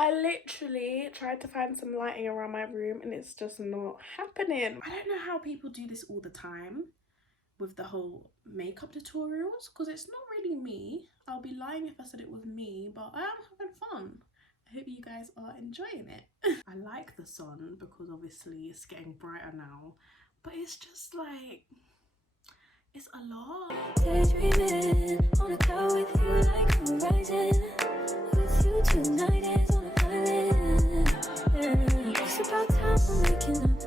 I literally tried to find some lighting around my room and it's just not happening. I don't know how people do this all the time with the whole makeup tutorials, because it's not really me. I'll be lying if I said it was me, but I am having fun. I hope you guys are enjoying it. I like the sun because obviously it's getting brighter now, but it's just like, it's a lot. Daydreaming on a cloud with you like horizon. With you tonight is on an island. Yeah. It's about time we're making up.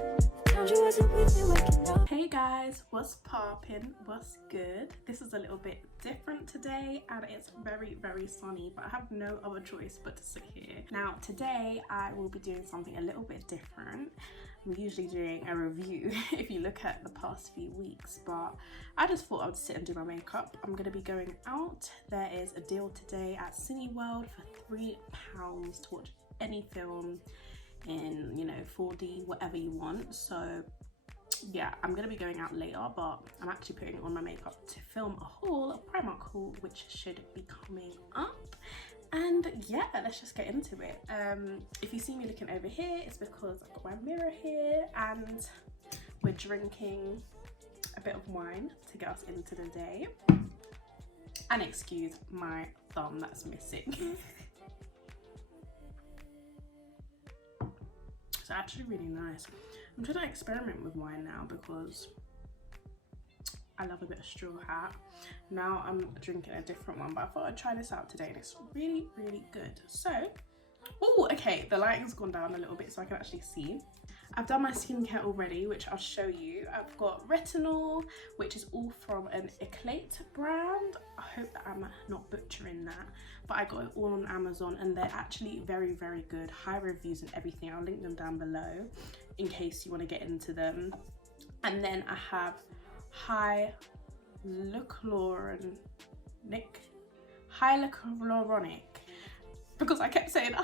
The times you wasn't with me waking up. Hey guys, what's poppin'? What's good? This is a little bit different today and it's very, very sunny, but I have no other choice but to sit here. Now today I will be doing something a little bit different. I'm usually doing a review if you look at the past few weeks, but I just thought I would sit and do my makeup. I'm going to be going out. There is a deal today at Cineworld for £3 to watch any film in, you know, 4D, whatever you want. So yeah, I'm going to be going out later, but I'm actually putting on my makeup to film a haul, a Primark haul, which should be coming up. And yeah, let's just get into it. If you see me looking over here, it's because I've got my mirror here and we're drinking a bit of wine to get us into the day. And excuse my thumb that's missing. It's actually really nice. I'm trying to experiment with wine now because I love a bit of straw hat. Now I'm drinking a different one, but I thought I'd try this out today and it's really, really good. So, oh, okay, the lighting's gone down a little bit so I can actually see. I've done my skincare already, which I'll show you. I've got retinol, which is all from an e.l.f brand. I hope that I'm not butchering that, but I got it all on Amazon and they're actually very, very good. High reviews and everything. I'll link them down below in case you want to get into them. And then I have hyaluronic, because I kept saying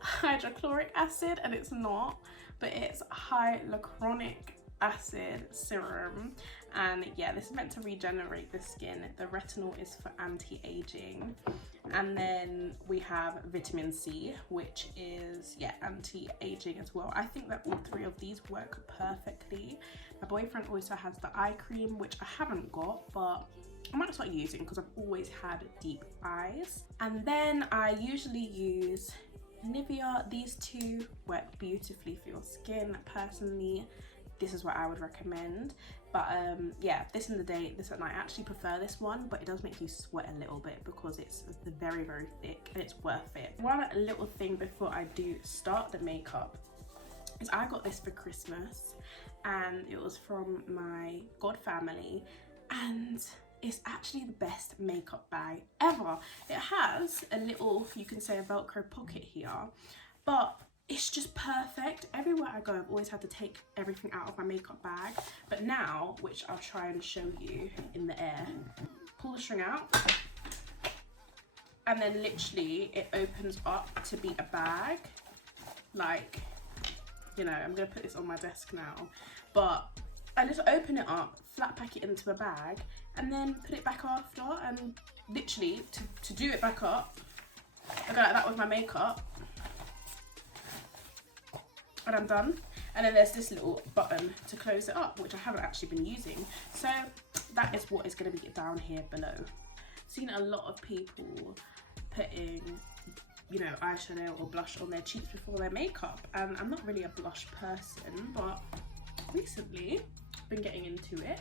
hydrochloric acid and it's not, but it's hyaluronic acid serum. And yeah, this is meant to regenerate the skin. The retinol is for anti-aging, and then we have vitamin C, which is, yeah, anti-aging as well. I think that all three of these work perfectly. My boyfriend also has the eye cream, which I haven't got, but I might start using because I've always had deep eyes. And then I usually use NIVEA. These two work beautifully for your skin. Personally, this is what I would recommend. But yeah, this in the day, this at night. I actually prefer this one, but it does make you sweat a little bit because it's very, very thick and it's worth it. One little thing before I do start the makeup is I got this for Christmas and it was from my god family, and it's actually the best makeup bag ever. It has a little, you can say, a Velcro pocket here, but it's just perfect. Everywhere I go, I've always had to take everything out of my makeup bag, but now, which I'll try and show you in the air, pull the string out, and then literally it opens up to be a bag. Like, you know, I'm gonna put this on my desk now, but I just open it up, flat pack it into a bag, and then put it back after, and literally to do it back up, I go like that with my makeup, and I'm done. And then there's this little button to close it up, which I haven't actually been using. So that is what is going to be down here below. I've seen a lot of people putting, you know, eyeshadow or blush on their cheeks before their makeup, and I'm not really a blush person, but recently I've been getting into it.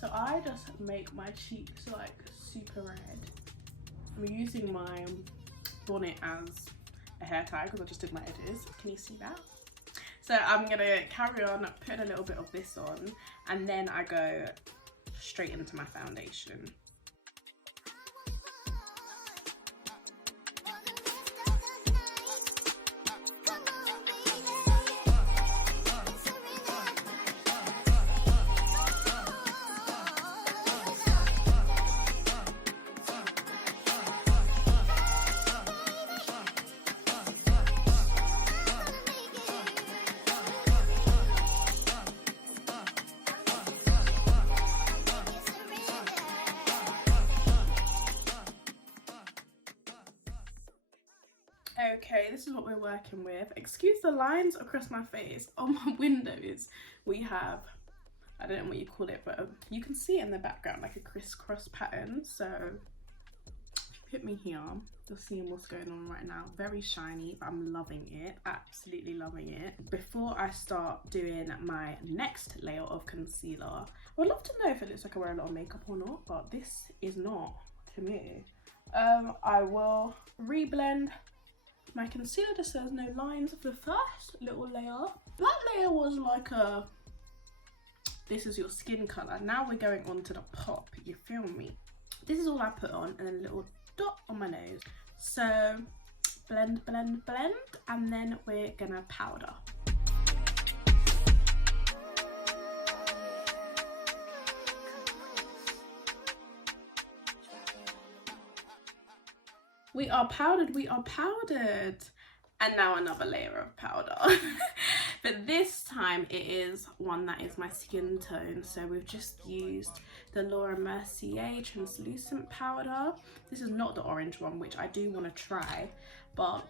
So I just make my cheeks like super red. I'm using my bonnet as a hair tie because I just did my edges. Can you see that? So I'm gonna carry on putting a little bit of this on, and then I go straight into my foundation. Okay, this is what we're working with. Excuse the lines across my face. On my windows, we have, I don't know what you call it, but you can see it in the background, like a crisscross pattern. So put me here, you're seeing what's going on right now. Very shiny, but I'm loving it, absolutely loving it. Before I start doing my next layer of concealer, I would love to know if it looks like I wear a lot of makeup or not, but this is not to me. I will reblend my concealer just so there's no lines of the first little layer. That layer was like a, this is your skin colour. Now we're going on to the pop, you feel me? This is all I put on, and then a little dot on my nose. So blend, blend, blend, and then we're gonna powder. We are powdered, we are powdered. And now another layer of powder. But this time it is one that is my skin tone. So we've just used the Mercier translucent powder. This is not the orange one, which I do want to try, but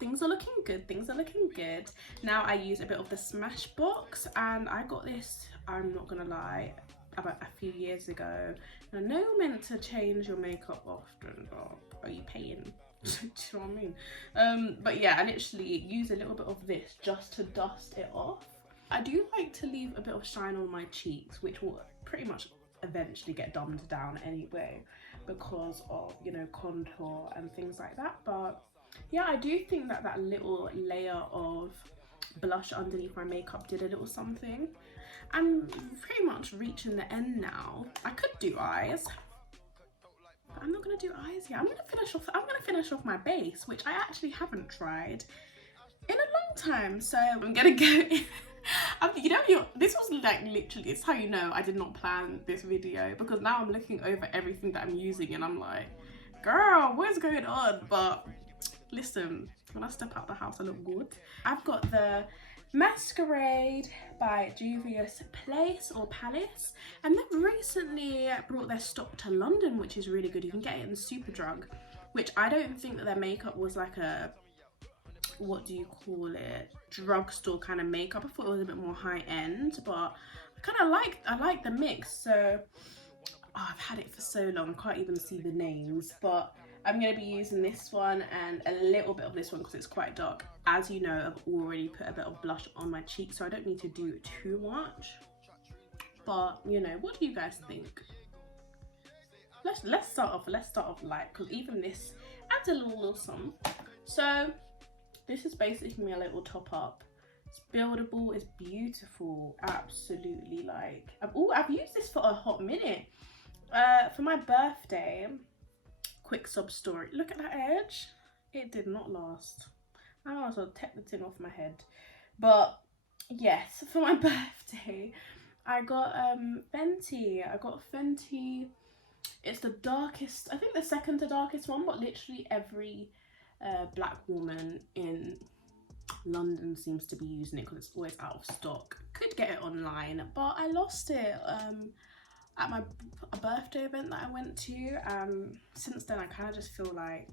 things are looking good, things are looking good. Now I use a bit of the Smashbox, and I got this, I'm not gonna lie, about a few years ago. I know you're meant to change your makeup often, but are you paying? Do you know what I mean? But yeah, I literally use a little bit of this just to dust it off. I do like to leave a bit of shine on my cheeks, which will pretty much eventually get dumbed down anyway because of, you know, contour and things like that. But yeah, I do think that that little layer of blush underneath my makeup did a little something. I'm pretty much reaching the end now. I could do eyes, but I'm not gonna do eyes yet. I'm gonna finish off my base, which I actually haven't tried in a long time. So I'm gonna go in. You know, this was like literally, it's how you know I did not plan this video, because now I'm looking over everything that I'm using and I'm like, girl, what is going on? But listen, when I step out the house I look good. I've got the Masquerade by Juvia's Place or Palace, and they've recently brought their stock to London, which is really good. You can get it in Superdrug, which I don't think that their makeup was like a, what do you call it, drugstore kind of makeup. I thought it was a bit more high end, but I like the mix. So I've had it for so long I can't even see the names, but I'm going to be using this one and a little bit of this one because it's quite dark. As you know, I've already put a bit of blush on my cheek, so I don't need to do too much. But, you know, what do you guys think? Let's start off light, because even this adds a little some. So this is basically a little top up. It's buildable, it's beautiful, absolutely. Like, I've used this for a hot minute. For my birthday, quick sub story, look at that edge, it did not last. I might as well take the thing off my head. But yes, for my birthday I got Fenty. It's the darkest, I think the second to darkest one, but literally every black woman in London seems to be using it because it's always out of stock. Could get it online, but I lost it at a birthday event that I went to. Since then I kind of just feel like,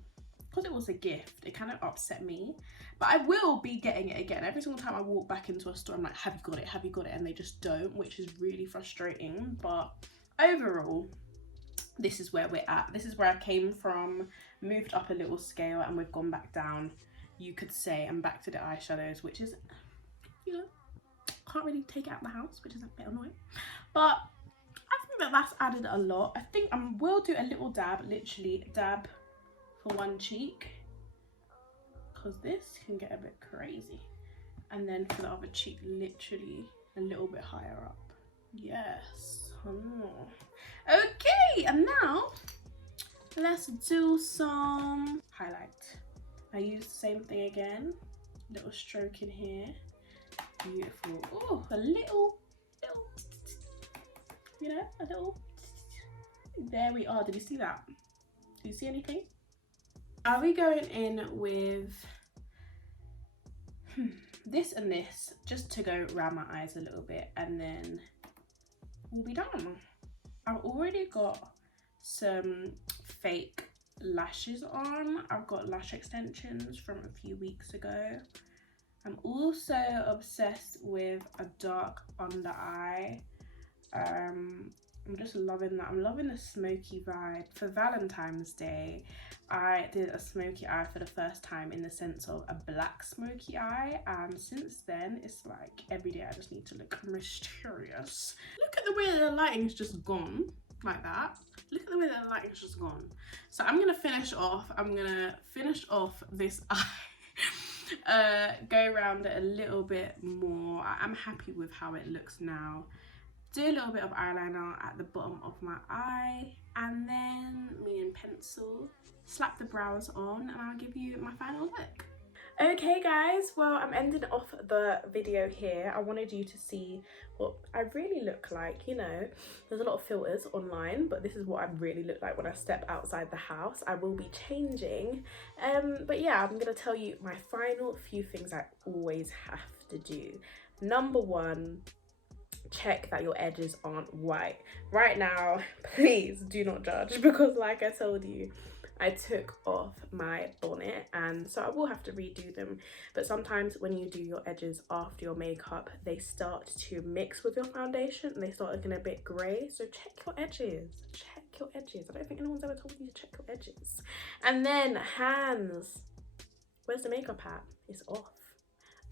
because it was a gift, it kind of upset me. But I will be getting it again. Every single time I walk back into a store I'm like, have you got it, have you got it? And they just don't, which is really frustrating. But overall, this is where we're at. This is where I came from, moved up a little scale, and we've gone back down, you could say. I'm back to the eyeshadows, which is, you know, can't really take it out of the house, which is a bit annoying. But I think that that's added a lot. I think I will do a little dab, literally dab for one cheek, because this can get a bit crazy. And then for the other cheek, literally a little bit higher up. Yes. Okay, and now let's do some highlight. I use the same thing again. Little stroke in here. Beautiful. Oh, a little, you know, a little. There we are. Did you see that? Do you see anything? Are we going in with this and this, just to go around my eyes a little bit, and then we'll be done. I've already got some fake lashes on. I've got lash extensions from a few weeks ago. I'm also obsessed with a dark under eye. I'm just loving that. I'm loving the smoky vibe. For Valentine's Day, I did a smoky eye for the first time in the sense of a black smoky eye, and since then it's like every day I just need to look mysterious. Look at the way the lighting's just gone like that. Look at the way that the lighting's just gone. So I'm gonna finish off this eye. Go around it a little bit more. I'm happy with how it looks now. Do a little bit of eyeliner at the bottom of my eye, and then me and pencil, slap the brows on, and I'll give you my final look. Okay guys, well, I'm ending off the video here. I wanted you to see what I really look like. You know, there's a lot of filters online, but this is what I really look like when I step outside the house. I will be changing, but yeah, I'm gonna tell you my final few things I always have to do. Number one, check that your edges aren't white. Right now, please do not judge, because like I told you, I took off my bonnet, and so I will have to redo them. But sometimes when you do your edges after your makeup, they start to mix with your foundation and they start looking a bit grey. So check your edges. Check your edges. I don't think anyone's ever told you to check your edges. And then hands. Where's the makeup at? It's off.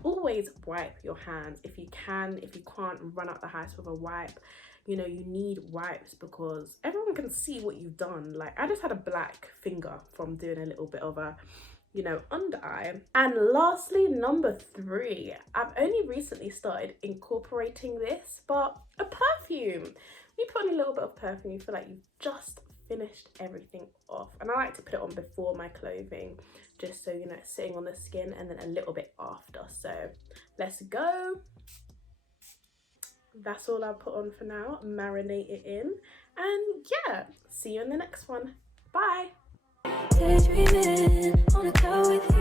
Always wipe your hands if you can. If you can't run up the house with a wipe, you know, you need wipes because everyone can see what you've done. Like, I just had a black finger from doing a little bit of a, you know, under eye. And lastly, number three, I've only recently started incorporating this, but a perfume. You put on a little bit of perfume, you feel like you've just finished everything off. And I like to put it on before my clothing, just so, you know, it's sitting on the skin, and then a little bit after. So let's go. That's all I'll put on for now. Marinate it in, and yeah, see you in the next one. Bye. Daydreaming on a cloud with